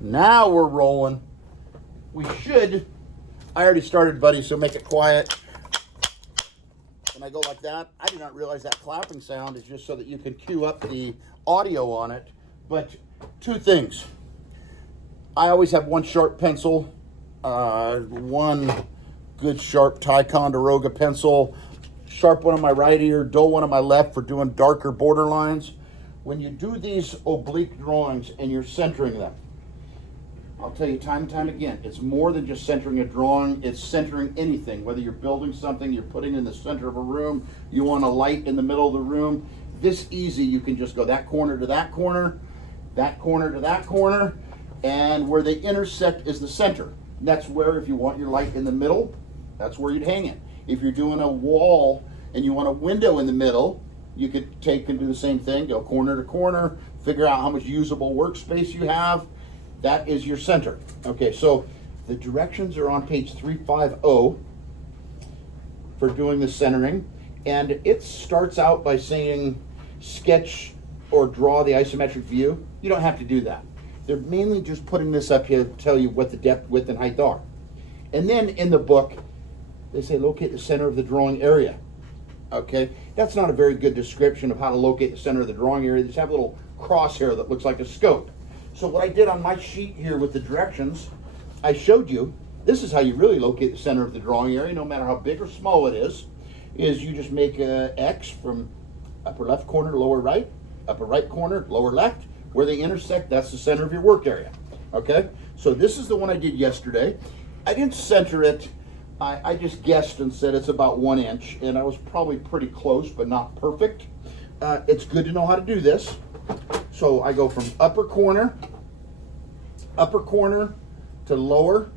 Now we're rolling. We should. I already started, buddy, so make it quiet. When I go like that, I did not realize that clapping sound is just so that you can cue up the audio on it. But two things. I always have one sharp pencil, one good sharp Ticonderoga pencil, sharp one on my right ear, dull one on my left for doing darker border lines. When you do these oblique drawings and you're centering them, I'll tell you time and time again, it's more than just centering a drawing, it's centering anything. Whether you're building something, you're putting in the center of a room, you want a light in the middle of the room, this easy, you can just go that corner to that corner to that corner, and where they intersect is the center. And that's where, if you want your light in the middle, that's where you'd hang it. If you're doing a wall and you want a window in the middle, you could take and do the same thing, go corner to corner, figure out how much usable workspace you have. That is your center. Okay, so the directions are on page 350 for doing the centering. And it starts out by saying sketch or draw the isometric view. You don't have to do that. They're mainly just putting this up here to tell you what the depth, width, and height are. And then in the book, they say locate the center of the drawing area. Okay, that's not a very good description of how to locate the center of the drawing area. They just have a little crosshair that looks like a scope. So what I did on my sheet here with the directions, I showed you, this is how you really locate the center of the drawing area, no matter how big or small it is you just make a X from upper left corner to lower right, upper right corner, lower left. Where they intersect, that's the center of your work area. Okay, so this is the one I did yesterday. I didn't center it. I just guessed and said it's about 1 inch, and I was probably pretty close, but not perfect. It's good to know how to do this. So I go from upper corner to lower.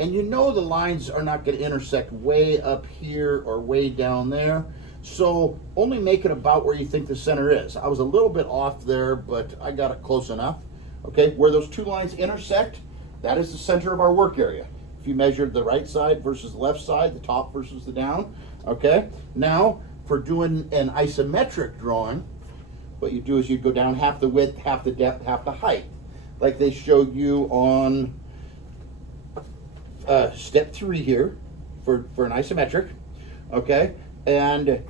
And you know the lines are not going to intersect way up here or way down there. So only make it about where you think the center is. I was a little bit off there, but I got it close enough. Okay, where those two lines intersect, that is the center of our work area. If you measured the right side versus the left side, the top versus the down. Okay, now for doing an isometric drawing, what you do is you go down half the width, half the depth, half the height, like they showed you on step 3 here for an isometric. Okay, and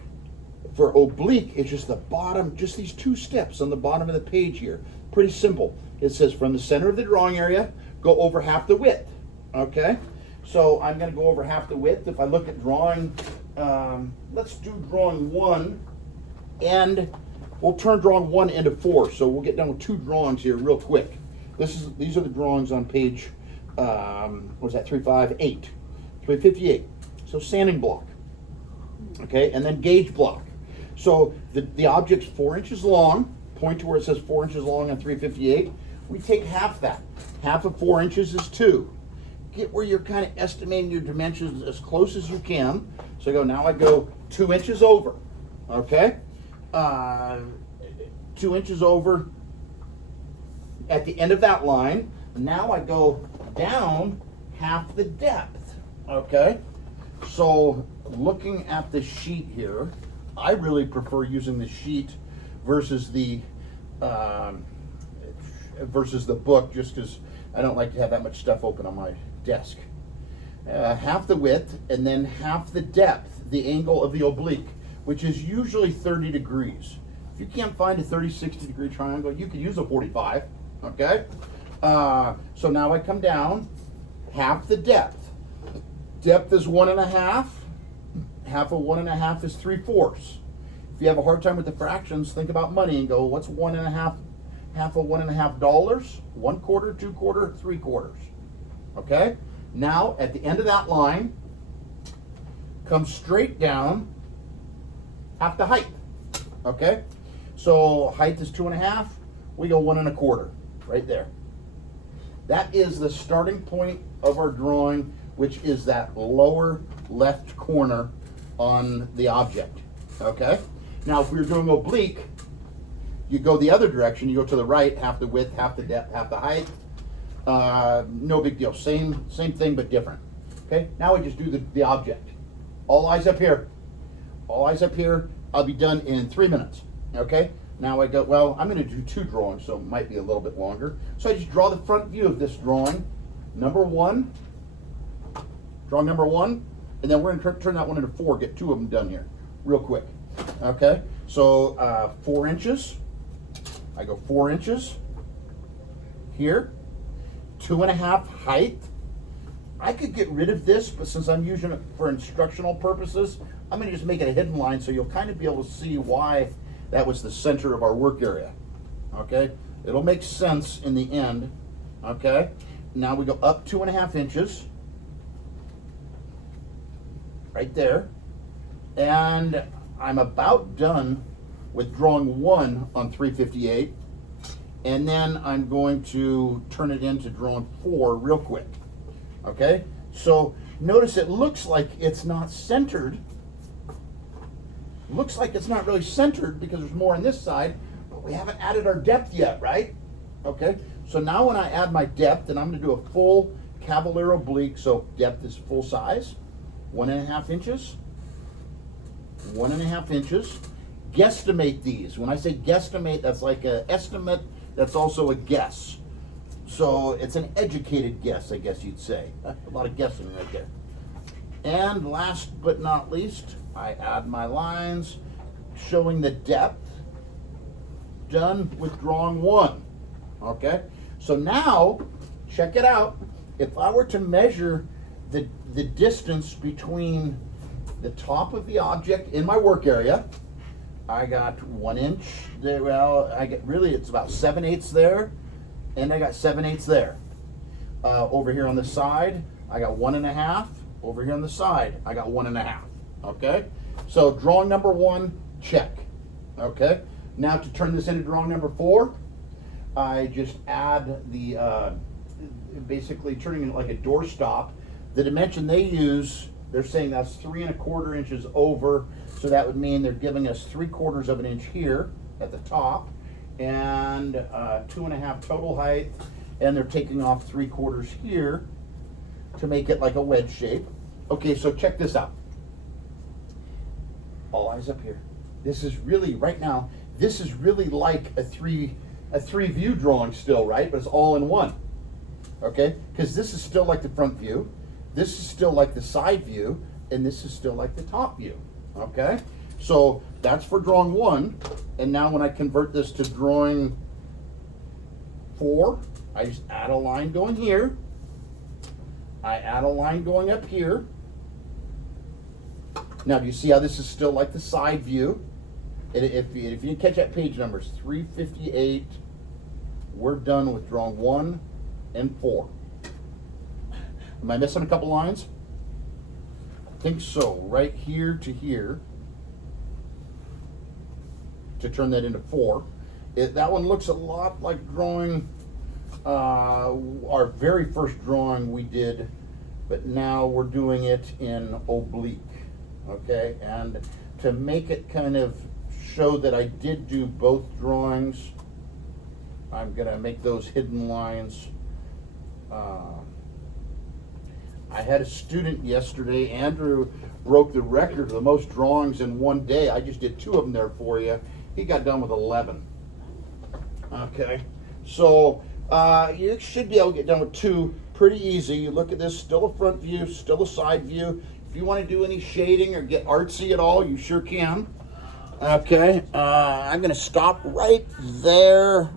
for oblique, it's just the bottom, just these 2 steps on the bottom of the page here. Pretty simple. It says from the center of the drawing area, go over half the width. Okay, so I'm going to go over half the width. If I look at drawing, let's do drawing 1, and we'll turn drawing 1 into 4. So we'll get done with 2 drawings here real quick. These are the drawings on page, what was that, 358. So sanding block. Okay, and then gauge block. So the object's 4 inches long. Point to where it says 4 inches long on 358. We take half that. Half of 4 inches is 2. Get where you're kind of estimating your dimensions as close as you can. So now I go 2 inches over. Okay, 2 inches over at the end of that line. Now I go down half the depth. Okay, so looking at the sheet here, I really prefer using the sheet versus the book, just because I don't like to have that much stuff open on my desk. Half the width and then half the depth, the angle of the oblique, which is usually 30 degrees. If you can't find a 30-60 degree triangle, you can use a 45. Okay, so now I come down half the depth. Depth is 1.5. Half of 1.5 is 3/4. If you have a hard time with the fractions, think about money and go, what's 1.5? Half of $1.50? 1/4, 2/4, 3/4. Okay? Now, at the end of that line, come straight down half the height. Okay? So height is 2.5. We go 1.25 right there. That is the starting point of our drawing, which is that lower left corner on the object. Okay? Now, if we were doing oblique, you go the other direction. You go to the right, half the width, half the depth, half the height. No big deal. Same thing, but different. Okay? Now we just do the object. All eyes up here. All eyes up here. I'll be done in 3 minutes. Okay? Now I go, well, I'm going to do 2 drawings, so it might be a little bit longer. So I just draw the front view of this drawing, number 1, drawing number 1, and then we're going to turn that one into 4, get 2 of them done here, real quick. Okay, so 4 inches, I go 4 inches here, 2.5 height. I could get rid of this, but since I'm using it for instructional purposes, I'm going to just make it a hidden line so you'll kind of be able to see why that was the center of our work area. Okay, it'll make sense in the end. Okay, now we go up 2.5 inches, right there, and I'm about done with drawing 1 on 358, and then I'm going to turn it into drawing 4 real quick. Okay, so notice it looks like it's not centered. Looks like it's not really centered because there's more on this side, but we haven't added our depth yet, right? Okay, so now when I add my depth, and I'm going to do a full Cavalier oblique, so depth is full size, 1.5 inches, 1.5 inches. Guesstimate these. When I say guesstimate, that's like an estimate, that's also a guess. So it's an educated guess, I guess you'd say. A lot of guessing right there. And last but not least, I add my lines showing the depth, done with drawing 1. Okay, so now check it out. If I were to measure the distance between the top of the object in my work area, I got 1 inch there. Well, I get really, it's about 7/8 there, and I got 7/8 there. Over here on the side, I got 1.5. Over here on the side, I got 1.5. Okay, so drawing number 1, check. Okay, now to turn this into drawing number 4, I just add the basically turning it like a doorstop. The dimension they use, they're saying that's 3.25 inches over, so that would mean they're giving us 3/4 of an inch here at the top, and 2.5 total height, and they're taking off 3/4 here to make it like a wedge shape. Okay, so check this out. All eyes up here. This is really, right now, this is really like a three view drawing still, right? But it's all in one. Okay, because this is still like the front view, this is still like the side view, and this is still like the top view. Okay, so that's for drawing 1. And now when I convert this to drawing 4, I just add a line going here, I add a line going up here. Now do you see how this is still like the side view? And if you catch that page numbers, 358, we're done with drawing 1 and 4. Am I missing a couple lines? I think so. Right here to here, to turn that into 4. That one looks a lot like drawing our very first drawing we did, but now we're doing it in oblique. Okay, and to make it kind of show that I did do both drawings, I'm gonna make those hidden lines. I had a student yesterday, Andrew broke the record of the most drawings in one day. I just did 2 of them there for you. He got done with 11. Okay, so you should be able to get done with 2 pretty easy. You look at this, still a front view, still a side view. If you want to do any shading or get artsy at all, you sure can. Okay, I'm going to stop right there